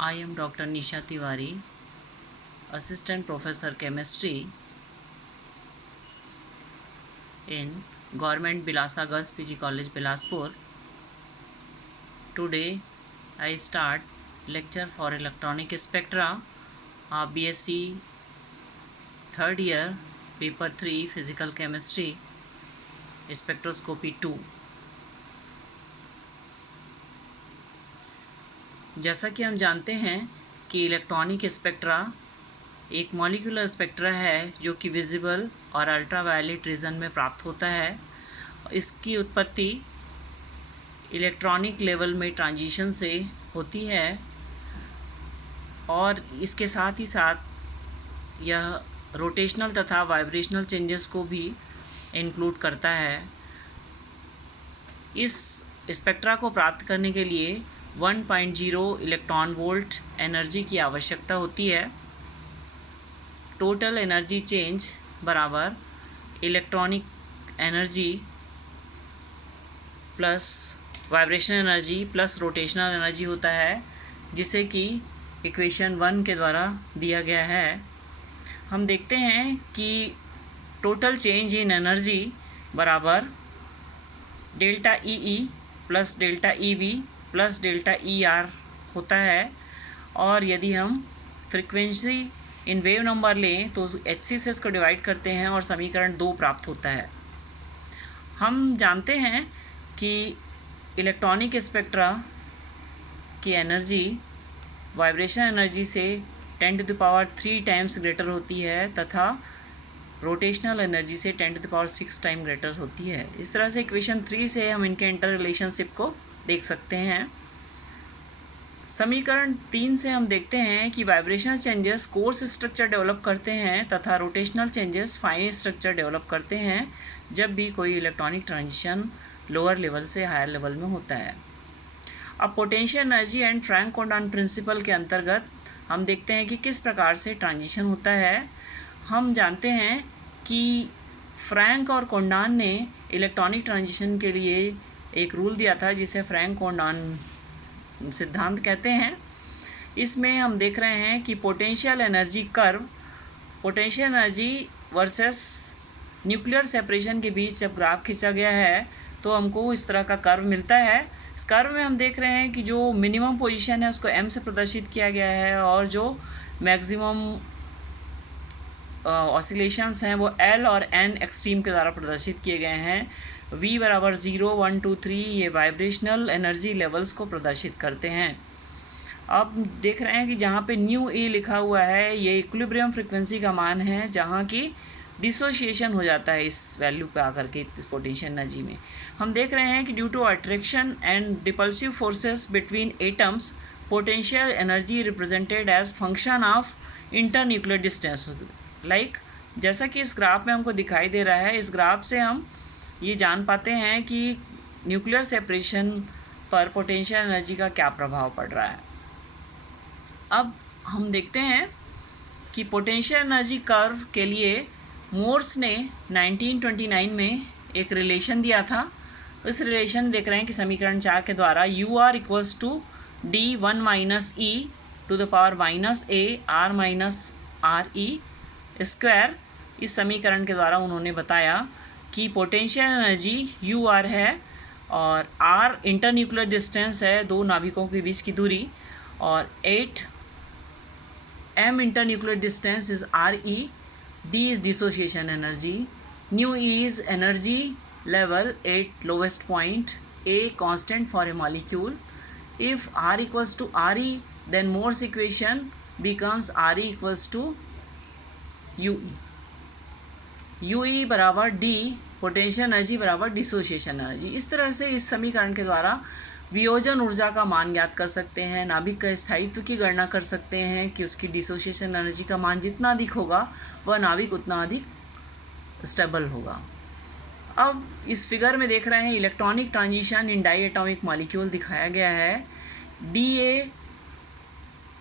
I am Dr. Nisha Tiwari, Assistant Professor Chemistry in Government Bilasa Girls PG College, Bilaspur. Today, I start lecture for Electronic Spectra, BSc third year, paper 3, Physical Chemistry, Spectroscopy 2. जैसा कि हम जानते हैं कि electronic spectra एक molecular spectra है जो कि विजिबल और अल्ट्रावायलेट रीजन में प्राप्त होता है। इसकी उत्पत्ति इलेक्ट्रॉनिक लेवल में ट्रांजिशन से होती है और इसके साथ ही साथ यह रोटेशनल तथा वाइब्रेशनल चेंजेस को भी इंक्लूड करता है। इस स्पेक्ट्रा को प्राप्त करने के लिए 1.0 इलेक्ट्रॉन वोल्ट एनर्जी की आवश्यकता होती है। टोटल एनर्जी चेंज बराबर electronic energy plus vibrational energy plus rotational energy होता है, जिसे कि इक्वेशन 1 के द्वारा दिया गया है। हम देखते हैं कि टोटल चेंज इन एनर्जी बराबर delta E plus delta we plus delta R होता है। और यदि हम फ्रीक्वेंसी इन वेव नंबर लें तो एच सी से इसको डिवाइड करते हैं और समीकरण 2 प्राप्त होता है। हम जानते हैं कि इलेक्ट्रॉनिक स्पेक्ट्रा की एनर्जी वाइब्रेशन एनर्जी से 10⁻³ टाइम्स ग्रेटर होती है तथा रोटेशनल एनर्जी से 10⁶ टाइम ग्रेटर होती है। इस तरह से इक्वेशन 3 से हम इनके इंटर रिलेशनशिप को देख सकते हैं। समीकरण 3 से हम देखते हैं कि vibrational changes coarse structure develop करते हैं तथा rotational changes fine structure develop करते हैं जब भी कोई इलेक्ट्रॉनिक ट्रांजिशन लोअर लेवल से हायर लेवल में होता है। अब potential energy and Franck Condon principle के अंतर्गत हम देखते हैं कि किस प्रकार से ट्रांजिशन होता है। हम जानते हैं कि फ्रैंक और कोंडॉन ने इलेक्ट्रॉनिक ट्रांजिशन के लिए एक रूल दिया था जिसे फ्रैंक कोंडॉन सिद्धांत कहते हैं। इसमें हम देख रहे हैं कि potential energy curve, potential energy versus nuclear separation के बीच जब ग्राफ खींचा गया है तो हमको इस तरह का कर्व मिलता है। इस कर्व में हम देख रहे हैं कि जो मिनिमम पोजीशन है उसको m से प्रदर्शित किया गया है और जो मैक्सिमम ऑसिलेशंस हैं वो L और N एक्सट्रीम के द्वारा प्रदर्शित किए गए हैं। V बराबर 0, 1, 2, 3 ये वाइब्रेशनल एनर्जी लेवल्स को प्रदर्शित करते हैं। अब देख रहे हैं कि जहाँ पे न्यू लिखा हुआ है ये इक्विलिब्रियम फ्रीक्वेंसी का मान है, जहाँ की डिसोसिएशन हो जाता है इस वैल्यू पे आकर के इस पोटेंशियल एनर्जी में। हम देख रहे हैं कि due to attraction and repulsive forces between atoms potential energy represented as function of internuclear distance. Like जैसा कि इस ग्राफ में हमको दिखाई दे रहा है, इस ग्राफ से हम ये जान पाते हैं कि न्यूक्लियर सेपरेशन पर पोटेंशियल एनर्जी का क्या प्रभाव पड़ रहा है। अब हम देखते हैं कि पोटेंशियल एनर्जी कर्व के लिए मोर्स ने 1929 में एक रिलेशन दिया था। इस रिलेशन देख रहे हैं कि समीकरण 4 के द्वारा UR equals to D1 - E to the power -A R - RE square. इस समीकरण के द्वारा उन्होंने बताया कि पोटेंशियल एनर्जी UR है और R इंटरन्यूक्लियर डिस्टेंस है, दो नाभिकों के बीच की दूरी, और 8m internuclear distance is RE, D is dissociation energy, nu E is energy level at lowest point, A constant for a molecule. If R equals to RE, then Morse equation becomes RE equals to UE. UE बराबर D potential energy बराबर dissociation energy. इस तरह से इस समीकरण के द्वारा वियोजन ऊर्जा का मान ज्ञात कर सकते हैं, नाभिक का स्थायित्व की गणना कर सकते हैं कि उसकी डिसोसिएशन एनर्जी का मान जितना अधिक होगा वह नाभिक उतना अधिक स्टेबल होगा। अब इस फिगर में देख रहे हैं electronic transition in diatomic molecule दिखाया गया है। DA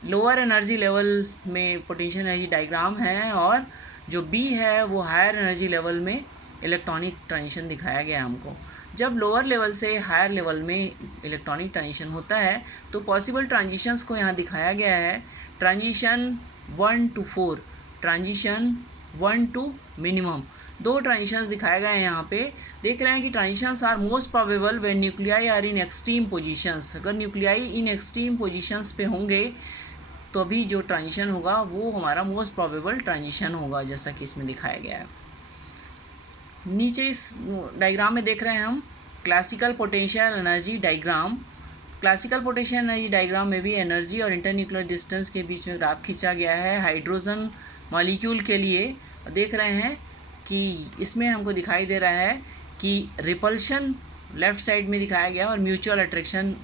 लोअर एनर्जी लेवल में पोटेंशियल एनर्जी डायग्राम है और जो B है वो हायर एनर्जी लेवल में इलेक्ट्रॉनिक ट्रांजिशन दिखाया गया हमको। जब लोअर लेवल से हायर लेवल में इलेक्ट्रॉनिक ट्रांजिशन होता है तो पॉसिबल ट्रांजिशंस को यहाँ दिखाया गया है। Transition 1 to 4, transition 1 to minimum, 2 transitions दिखाए गए हैं यहाँ पे। देख रहे हैं कि transitions are most probable when nuclei are in extreme positions. अगर न्यूक्लियाई इन एक्सट्रीम पोजीशंस पे होंगे तो अभी जो ट्रांजिशन होगा वो हमारा मोस्ट प्रोबेबल ट्रांजिशन होगा, जैसा कि इसमें दिखाया गया है। नीचे इस डायग्राम में देख रहे हैं हम classical potential energy diagram. Classical potential energy diagram में भी एनर्जी और इंटरन्यूक्लियर डिस्टेंस के बीच में ग्राफ खींचा गया है हाइड्रोजन मॉलिक्यूल के लिए। देख रहे हैं कि इसमें हमको दिखाई दे रहा है कि रिपल्शन लेफ़्ट साइड में दिखाया गया है और म्यूचुअल अट्रैक्शन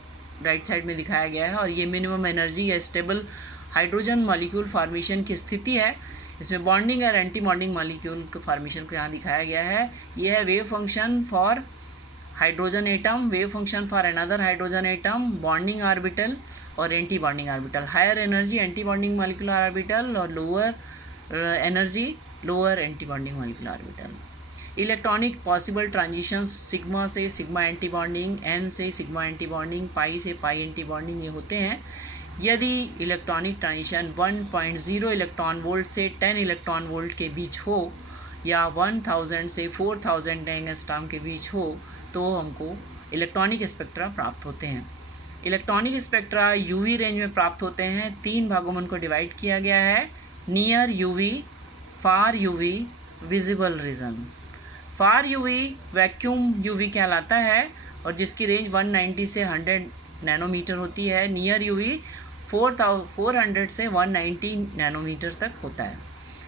राइट साइड में दिखाया गया है, और ये मिनिमम एनर्जी या स्टेबल हाइड्रोजन मॉलिक्यूल फॉर्मेशन की स्थिति है। इसमें बॉन्डिंग और एंटी बॉन्डिंग मॉलिक्यूल के फॉर्मेशन को यहाँ दिखाया गया है। ये है wave function for hydrogen atom, wave function for another hydrogen atom, bonding orbital और anti bonding orbital. Higher energy anti bonding molecular orbital और lower energy lower anti bonding molecular orbital. Electronic possible transitions sigma से sigma anti bonding, n से sigma anti bonding, पाई से pi anti bonding ये होते हैं। यदि electronic transition 1.0 electron volt से 10 electron volt के बीच हो या 1000 से 4000 एंगस्ट्रॉम के बीच हो तो हमको इलेक्ट्रॉनिक स्पेक्ट्रा प्राप्त होते हैं। इलेक्ट्रॉनिक स्पेक्ट्रा यूवी रेंज में प्राप्त होते हैं। 3 भागों में उनको डिवाइड किया गया है, नियर यूवी, फार यूवी, विजिबल रीजन। फार यूवी वैक्यूम यूवी कहलाता है और जिसकी रेंज 190 से 100 नैनोमीटर होती है। नियर यूवी 400 से 190 नैनोमीटर तक होता है।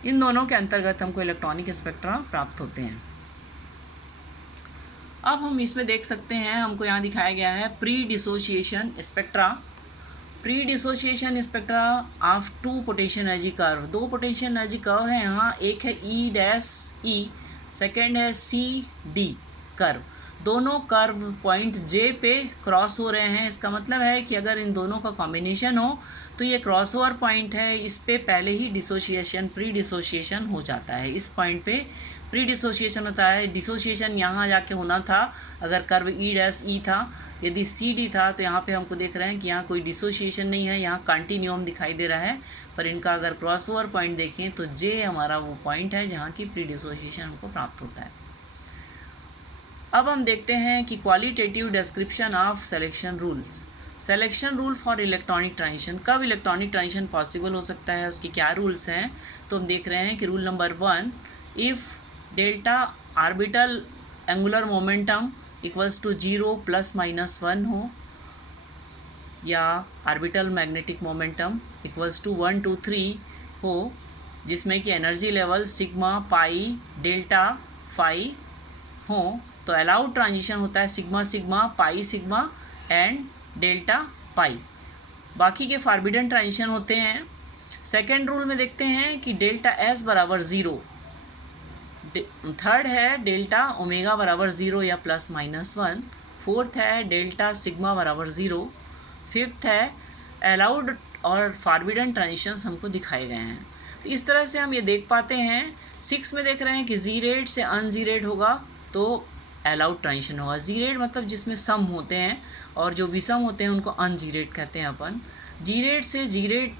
इन दोनों के अंतर्गत हमको इलेक्ट्रॉनिक स्पेक्ट्रा प्राप्त होते हैं। अब हम इसमें देख सकते हैं, हमको यहाँ दिखाया गया है pre dissociation spectra. Pre dissociation spectra of 2 potential energy curve. 2 potential energy curve है यहाँ, एक है E', सेकेंड है CD कर्व। दोनों कर्व पॉइंट J पे क्रॉस हो रहे हैं। इसका मतलब है कि अगर इन दोनों का कॉम्बिनेशन हो तो ये क्रॉसओवर पॉइंट है, इस पे पहले ही डिसोसिएशन प्री डिसोसिएशन हो जाता है। इस पॉइंट पे प्री डिसोसिएशन होता है। डिसोसिएशन यहाँ जाके होना था अगर कर्व E' था। यदि CD था तो यहाँ पे हमको देख रहे हैं कि यहाँ कोई डिसोसिएशन नहीं है, यहाँ कंटिन्यूम दिखाई दे रहा है। पर इनका अगर क्रॉसओवर पॉइंट देखें तो J हमारा वो पॉइंट है जहाँ की प्री डिसोसिएशन हमको प्राप्त होता है। अब हम देखते हैं कि qualitative description of selection rules. Selection rule for electronic transition, कब इलेक्ट्रॉनिक ट्रांजिशन पॉसिबल हो सकता है, उसकी क्या रूल्स हैं। तो हम देख रहे हैं कि rule number 1, if delta orbital angular momentum equals to 0 ± 1 हो, या orbital magnetic momentum equals to 1 to 3 हो, जिसमें कि energy level sigma pi delta phi हो, तो अलाउड ट्रांजिशन होता है sigma sigma, pi sigma and delta pi. बाकी के फॉरबिडन ट्रांजिशन होते हैं। सेकेंड रूल में देखते हैं कि डेल्टा S बराबर 0। थर्ड है डेल्टा ओमेगा बराबर 0 या ±1। फोर्थ है डेल्टा सिग्मा बराबर 0। फिफ्थ है अलाउड और फॉरबिडन ट्रांजिशंस हमको दिखाए गए हैं। तो इस तरह से हम ये देख पाते हैं। 6 में देख रहे हैं कि Z-रेट से अनZ-रेट होगा तो अलाउड ट्रांजिशन होगा। Z-रेट मतलब जिसमें सम होते हैं और जो विषम होते हैं उनको अनZ-रेट कहते हैं अपन। G-रेट से G-रेट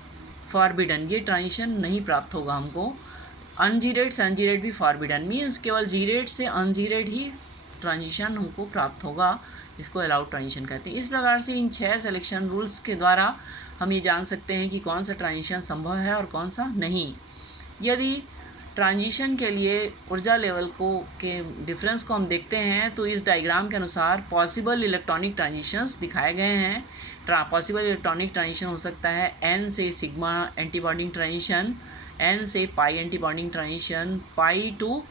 फॉरबिडन, ये ट्रांजिशन नहीं प्राप्त होगा हमको। अनZ-रेट से अनZ-रेट भी फॉरबिडन, मीन्स केवल G-रेट से अनZ-रेट ही ट्रांजिशन हमको प्राप्त होगा, इसको अलाउड ट्रांजिशन कहते हैं। इस प्रकार से इन 6 सिलेक्शन रूल्स के द्वारा हम ये जान सकते हैं कि कौन सा ट्रांजिशन संभव है और कौन सा नहीं। यदि ट्रांजिशन के लिए ऊर्जा लेवल के डिफरेंस को हम देखते हैं तो इस डायग्राम के अनुसार पॉसिबल इलेक्ट्रॉनिक ट्रांजिशंस दिखाए गए हैं। पॉसिबल इलेक्ट्रॉनिक ट्रांजिशन हो सकता है N से sigma anti bonding transition, N से pi anti bonding transition, pi to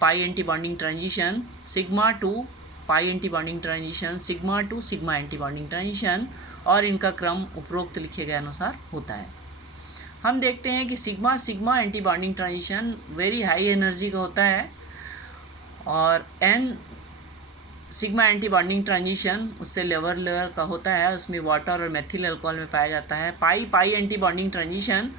pi anti bonding transition, sigma to pi anti bonding transition, sigma to sigma anti bonding transition, और इनका क्रम उपरोक्त लिखे गए अनुसार होता है। हम देखते हैं कि sigma sigma anti bonding transition very high energy का होता है और N sigma anti bonding transition उससे लेवल लेवल का होता है, उसमें वाटर और मेथिल अल्कोहल में पाया जाता है। Pi pi anti bonding transition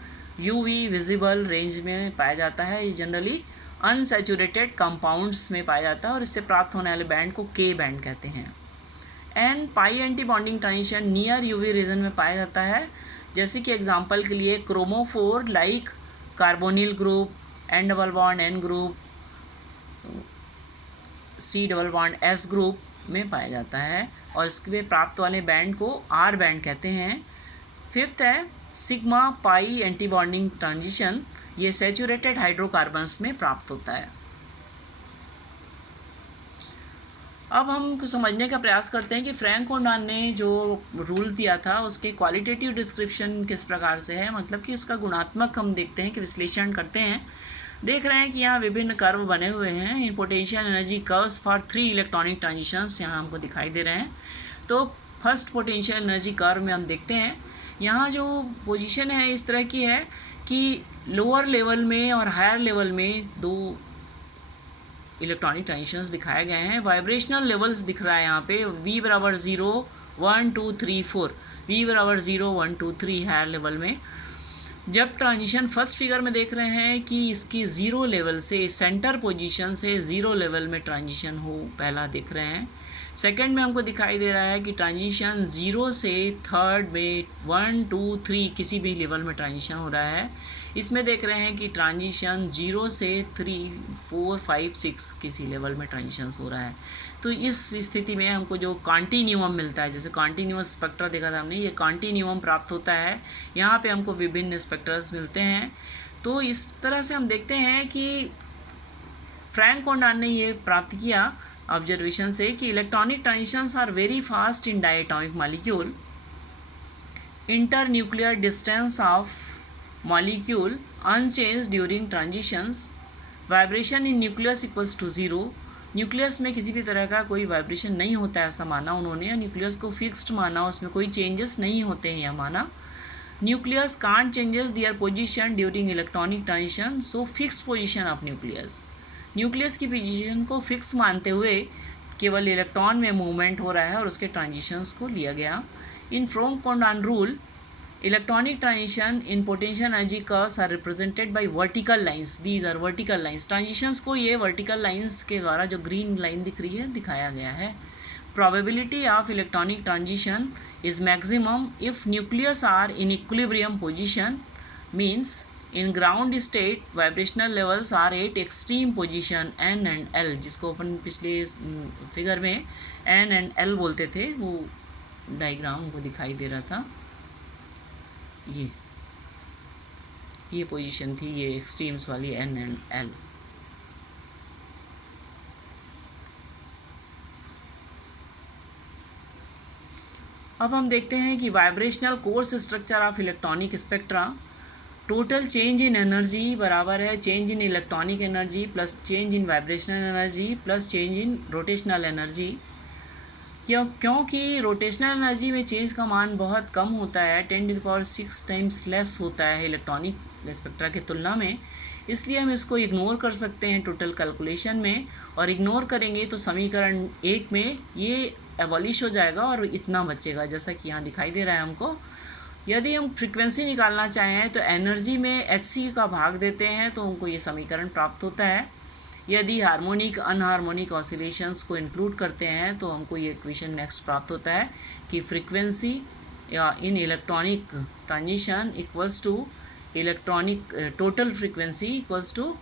UV visible range में पाया जाता है ये जनरली, अनसैचुरेटेड कंपाउंड्स में पाया जाता है और इससे प्राप्त होने वाले बैंड को के बैंड कहते हैं। N pi anti bonding transition near UV region में पाया जाता है, जैसे कि एग्जांपल के लिए chromophore like carbonyl group, N double bond N group, C double bond S group में पाया जाता है और इसके प्राप्त वाले बैंड को आर बैंड कहते हैं। फिफ्थ है sigma pi anti bonding transition, ये सैचुरेटेड हाइड्रोकार्बन्स में प्राप्त होता है। अब हम कुछ समझने का प्रयास करते हैं कि फ्रैंक कोंडोन ने जो रूल दिया था उसके क्वालिटेटिव डिस्क्रिप्शन किस प्रकार से है, मतलब कि उसका गुणात्मक हम देखते हैं कि विश्लेषण करते हैं। देख रहे हैं कि यहाँ विभिन्न कर्व बने हुए हैं, इन potential energy curves for 3 electronic transitions यहाँ हमको दिखाई दे रहे हैं। तो फर्स्ट पोटेंशियल एनर्जी कर्व में हम देखते हैं यहाँ जो पोजीशन है इस तरह की है कि लोअर लेवल में और हायर लेवल में 2 इलेक्ट्रॉनिक ट्रांजिशंस दिखाए गए हैं। वाइब्रेशनल लेवल्स दिख रहा है यहाँ पे V बराबर 0 1 2 3 4, V बराबर 0 1 2 3 हायर लेवल में। जब ट्रांजिशन फर्स्ट फिगर में देख रहे हैं कि इसकी 0 लेवल से सेंटर पोजीशन से 0 लेवल में ट्रांजिशन हो, पहला देख रहे हैं। सेकंड में हमको दिखाई दे रहा है कि ट्रांजिशन 0 से थर्ड में 1 2 3 किसी भी लेवल में ट्रांजिशन हो रहा है। इसमें देख रहे हैं कि ट्रांजिशन 0 से 3 4 5 6 किसी लेवल में ट्रांजिशन हो रहा है। तो इस स्थिति में हमको जो कॉन्टिन्यूम मिलता है, जैसे कॉन्टिन्यूअस स्पेक्ट्रा देखा था हमने, ये कॉन्टिन्यूम प्राप्त होता है। यहाँ पे हमको विभिन्न स्पेक्ट्रस मिलते हैं। तो इस तरह से हम देखते हैं कि फ्रैंक कोंडोन ने ये प्राप्त किया ऑब्जर्वेशन से कि electronic transitions are very fast in diatomic molecule, internuclear distance of molecule unchange during transitions, vibration in nucleus equals to 0, nucleus में किसी भी तरह का कोई वाइब्रेशन नहीं होता है ऐसा माना उन्होंने, न्यूक्लियस को फिक्स्ड माना, उसमें कोई चेंजेस नहीं होते हैं यह माना। Nucleus can't changes their position during electronic transition, so fix position of nucleus, nucleus की पोजीशन को फिक्स मानते हुए केवल इलेक्ट्रॉन में मूवमेंट हो रहा है और उसके ट्रांजिशंस को लिया गया। In Franck Condon rule electronic transition in potential energy curves are represented by vertical lines, these are vertical lines, transitions को ये वर्टिकल लाइंस के द्वारा जो ग्रीन लाइन दिख रही है दिखाया गया है। Probability of electronic transition is maximum if nucleus are in equilibrium position, means in ground state vibrational levels are at extreme position N and L, जिसको अपन पिछले फिगर में N एंड L बोलते थे, वो डायग्राम को दिखाई दे रहा था। ये पोजीशन थी, ये एक्सट्रीम्स वाली N एंड L। अब हम देखते हैं कि vibrational course structure of electronic spectra, total change in energy बराबर है change in electronic energy plus change in vibrational energy plus change in rotational energy. क्योंकि रोटेशनल एनर्जी में चेंज का मान बहुत कम होता है, 10⁶ टाइम्स लेस होता है इलेक्ट्रॉनिक स्पेक्ट्रा की तुलना में, इसलिए हम इसको इग्नोर कर सकते हैं टोटल कैलकुलेशन में, और इग्नोर करेंगे तो समीकरण 1 में ये एबॉलिश हो जाएगा और इतना बचेगा, जैसा कि यहाँ दिखाई दे रहा है हमको। यदि हम फ्रीक्वेंसी निकालना चाहें तो एनर्जी में hc का भाग देते हैं तो हमको ये समीकरण प्राप्त होता है। यदि हार्मोनिक अनहार्मोनिक ऑसिलेशंस को इंक्लूड करते हैं तो हमको ये इक्वेशन नेक्स्ट प्राप्त होता है कि फ्रीक्वेंसी या in electronic transition equals to electronic total frequency equals to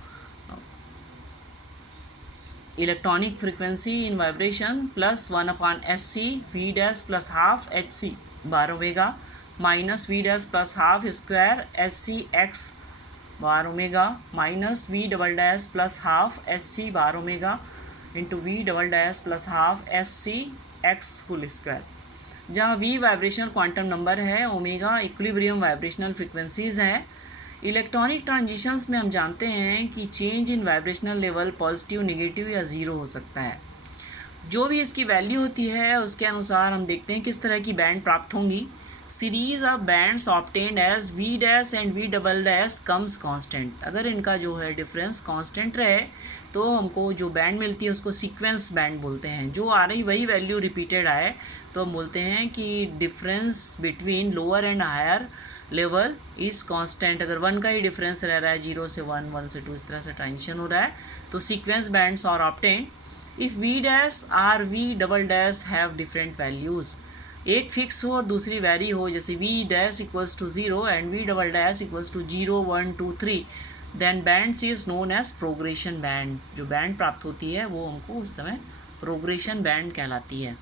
electronic frequency in vibration plus 1/SC V dash plus half HC bar omega minus V dash plus half square SC x bar omega minus V double dash plus half SC bar omega into V double dash plus half SC x full square, जहाँ V vibrational quantum number है, omega equilibrium vibrational frequencies हैं। Electronic transitions में हम जानते हैं कि change in vibrational level positive, negative या zero हो सकता है। जो भी इसकी वैल्यू होती है उसके अनुसार हम देखते हैं किस तरह की बैंड प्राप्त होंगी। Series of bands obtained as V dash and V double dash comes constant, अगर इनका जो है डिफरेंस कांस्टेंट रहे तो हमको जो बैंड मिलती है उसको सीक्वेंस बैंड बोलते हैं। जो आ रही वही वैल्यू रिपीटेड आए तो हम बोलते हैं कि difference between lower and higher level is constant. अगर 1 का ही डिफरेंस रह रहा है, 0 से 1, 1 से 2, इस तरह से ट्रांजिशन हो रहा है, तो sequence bands are obtained if V dash or V double dash have different values. एक फिक्स हो और दूसरी वैरी हो, जैसे V dash equals to 0 and V double dash equals to 0, 1, 2, 3, then bands is known as progression band. जो band प्राप्त होती है वो हमको उस समय प्रोग्रेशन बैंड कहलाती है।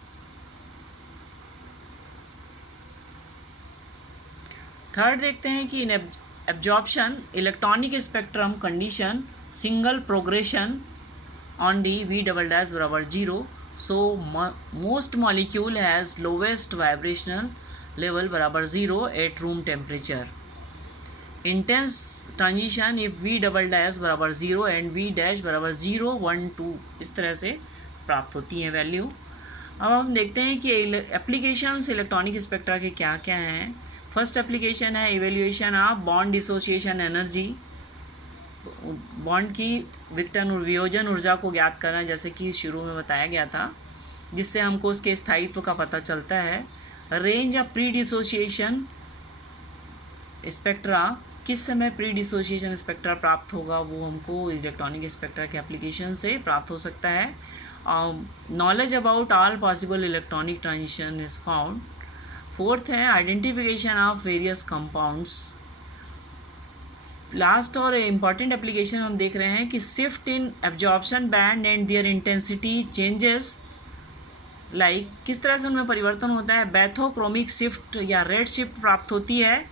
थर्ड देखते हैं कि in absorption electronic spectrum condition single progression on D V double dash बराबर 0, so most molecule has lowest vibrational level बराबर 0 at room temperature. Intense transition if V double dash बराबर 0 and V dash बराबर 0, 1, 2 इस तरह से प्राप्त होती हैं वैल्यू। अब हम देखते हैं कि एप्लीकेशंस इलेक्ट्रॉनिक स्पेक्ट्रा के क्या क्या हैं। फर्स्ट एप्लीकेशन है evaluation of bond dissociation energy. Bond की विघटन और वियोजन ऊर्जा को ज्ञात करना, जैसे कि शुरू में बताया गया था, जिससे हमको उसके स्थायित्व का पता चलता है। Range of pre dissociation spectra, किस समय प्री डिसोसिएशन स्पेक्ट्रा प्राप्त होगा, वो हमको इलेक्ट्रॉनिक स्पेक्ट्रा के एप्लीकेशन से प्राप्त हो सकता है। Knowledge about all possible electronic transition is found. Fourth है identification of various compounds. Last और इम्पॉर्टेंट एप्लीकेशन हम देख रहे हैं कि shift in absorption band and their intensity changes, like किस तरह से उनमें परिवर्तन होता है। बैथोक्रोमिक शिफ्ट या रेड शिफ्ट प्राप्त होती है,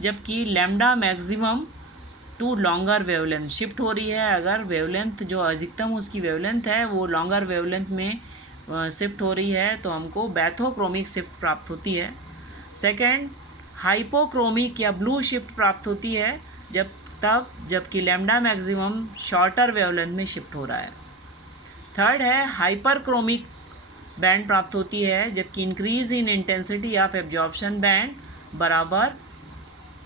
जबकि lambda maximum to longer wavelength shift हो रही है। अगर वेवलेंथ जो अधिकतम उसकी वेवलेंथ है वो लॉन्गर वेवलेंथ में शिफ्ट हो रही है, तो हमको बैथोक्रोमिक शिफ्ट प्राप्त होती है। सेकेंड, हाइपोक्रोमिक या ब्लू शिफ्ट प्राप्त होती है जबकि लैम्डा मैक्सिमम शॉर्टर वेवलेंथ में शिफ्ट हो रहा है। थर्ड है हाइपरक्रोमिक बैंड प्राप्त होती है, जबकि increase in intensity of absorption band बराबर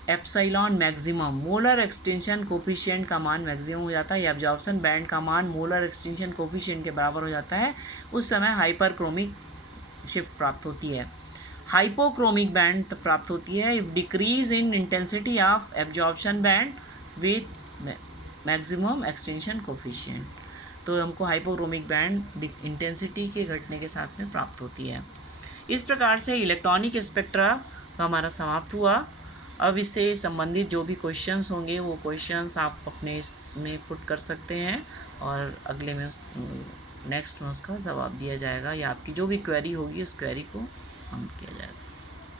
epsilon maximum. Molar extension coefficient का मान मैक्सिमम हो जाता है या एब्जॉर्प्शन बैंड का मान मोलर एक्सटेंशन कोफिशिएंट के बराबर हो जाता है, उस समय हाइपरक्रोमिक शिफ्ट प्राप्त होती है। हाइपोक्रोमिक बैंड प्राप्त होती है if decrease in intensity of absorption band with maximum extension coefficient. तो हमको हाइपोक्रोमिक बैंड इंटेंसिटी के घटने के साथ में प्राप्त होती है। इस प्रकार से इलेक्ट्रॉनिक स्पेक्ट्रा का हमारा समाप्त हुआ। अब इससे संबंधित जो भी क्वेश्चंस होंगे वो क्वेश्चंस आप अपने इसमें पुट कर सकते हैं और अगले में नेक्स्ट में उसका जवाब दिया जाएगा या आपकी जो भी क्वेरी होगी उस क्वेरी को हम किया जाएगा।